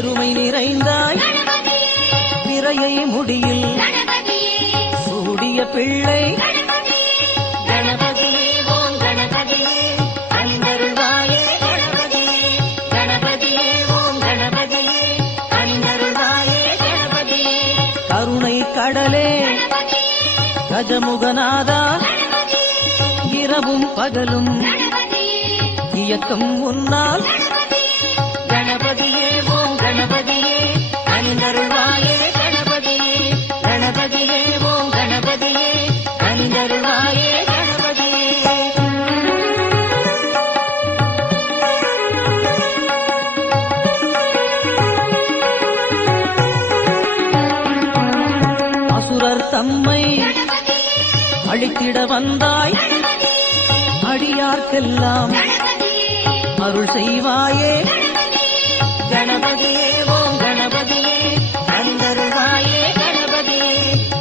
பெருமை நிறைந்தாய் பிறையை முடியில் சூடிய பிள்ளை கணபதியே ஓம் கணபதியே அணிந்தருள்வாயே கணபதியே கணபதியே ஓம் கணபதியே அணிந்தருள்வாயே கணபதியே கருணை கடலே கஜமுகநாதா இரவும் பகலும் இயக்கம் உன்னால் கணபதியே ஓம் கணபதியே அணிந்தருள்வாயே கணபதியே கணபதியே ஓம் கணபதியே அணிந்தருள்வாயே கணபதியே அசுரர் தம்மை அழித்திட வந்தாய் அடியார்க்கெல்லாம் அருள் செய்வாயே கணபதியே ஓம் கணபதியே அணிந்தருள்வாயே கணபதியே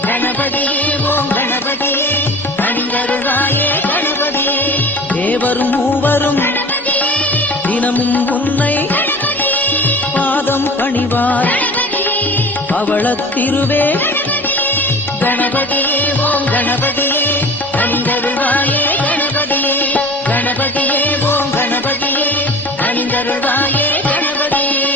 கணபதியே ஓம் கணபதியே அணிந்தருள்வாயே கணபதியே தேவரும் மூவரும் தினமும் உன்னை பாதம் பணிவார் பவளத்திருவே கணபதியே ஓம் கணபதியே அணிந்தருள்வாயே கணபதியே கணபதியே ஓம் கணபதியே அணிந்தருள்வாயே கணபதியே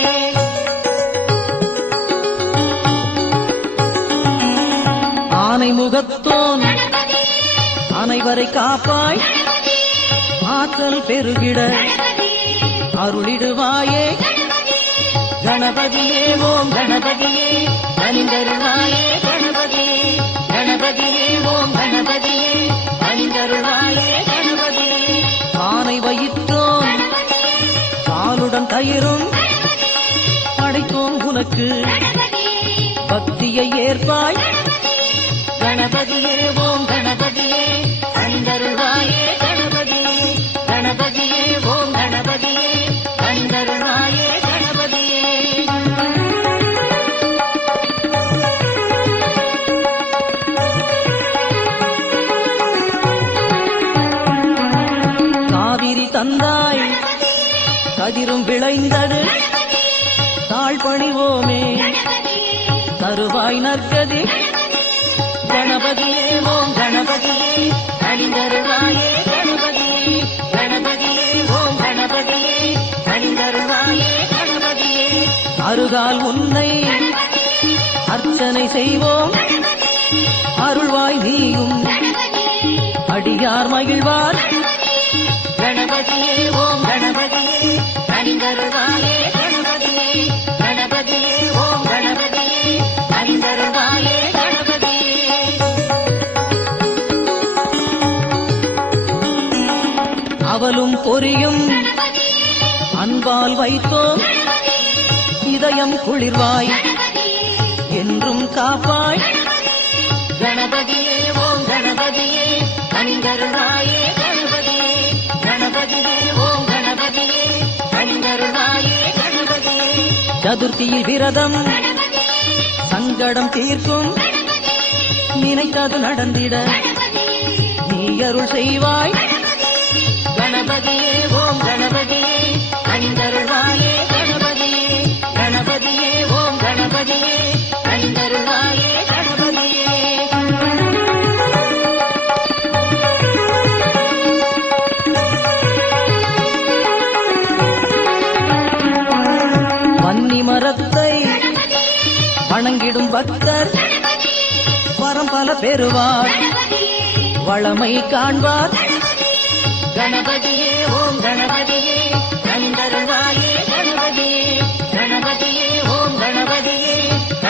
ஆனை முகத்தோன் அனைவரை காப்பாய் ஆற்றல் பெருகிட அருளிடுவாயே கணபதியே ஓம் கணபதியே அணிந்தருள்வாயே கணபதியே கணபதியே ஓம் கணபதியே அணிந்தருள்வாயே கணபதியே ஆனை வயிற்றோன் பாலுடன் தயிரும் படைத்தோம் உனக்கு பக்தியை ஏற்பாய் கணபதியே ஓம் கணபதியே அணிந்தருள்வாயே கணபதியே கணபதியே ஓம் கணபதியே அணிந்தருள்வாயே கணபதியே காவிரி தந்தாய் கதிரும் விளைந்தது தாழ்பணிவோமே தருவாய் நற்கதி கணபதியே ஓம் கணபதியே அணிந்தருள்வாயே கணபதியே கணபதியே ஓம் கணபதியே அணிந்தருள்வாயே கணபதியே அருகால் உன்னை அர்ச்சனை செய்வோம் அருள்வாய் நீயும் அடியார் மகிழ்வார் கணபதியே ஓம் கணபதியே அணிந்தருள்வாயே கணபதியே கணபதியே ஓம் கணபதியே அணிந்தருள்வாயே கணபதியே அவலும் பொரியும் அன்பால் வைத்தோம் இதயம் குளிர்வாய் என்றும் காப்பாய் கணபதியே ஓம் கணபதியே அணிந்தருள்வாயே கணபதியே கணபதியே ஓம் கணபதியே அணிந்தருள்வாயே கணபதியே சதுர்த்தியில் விரதம் சங்கடம் தீர்க்கும் நினைத்தது நடந்திட நீ அருள் செய்வாய் கணபதியே ஓம் கணபதியே அணிந்தருள்வாயே கணபதியே கணபதியே ஓம் கணபதியே அணிந்தருள்வாயே கணபதியே வன்னி மரத்தை வணங்கிடும் பக்தர் வரம் பல பெறுவார் வளமை காண்பார் கணபதியே ஓம் கணபதியே அணிந்தருள்வாயே கணபதியே கணபதியே ஓம் கணபதியே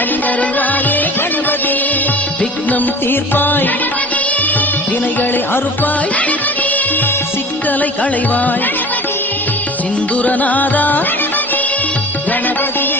அணிந்தருள்வாயே கணபதியே விக்னம் தீர்ப்பாய் வினைகளை அறுப்பாய் சிக்கலை களைவாய் சிந்துரநாதா கணபதியே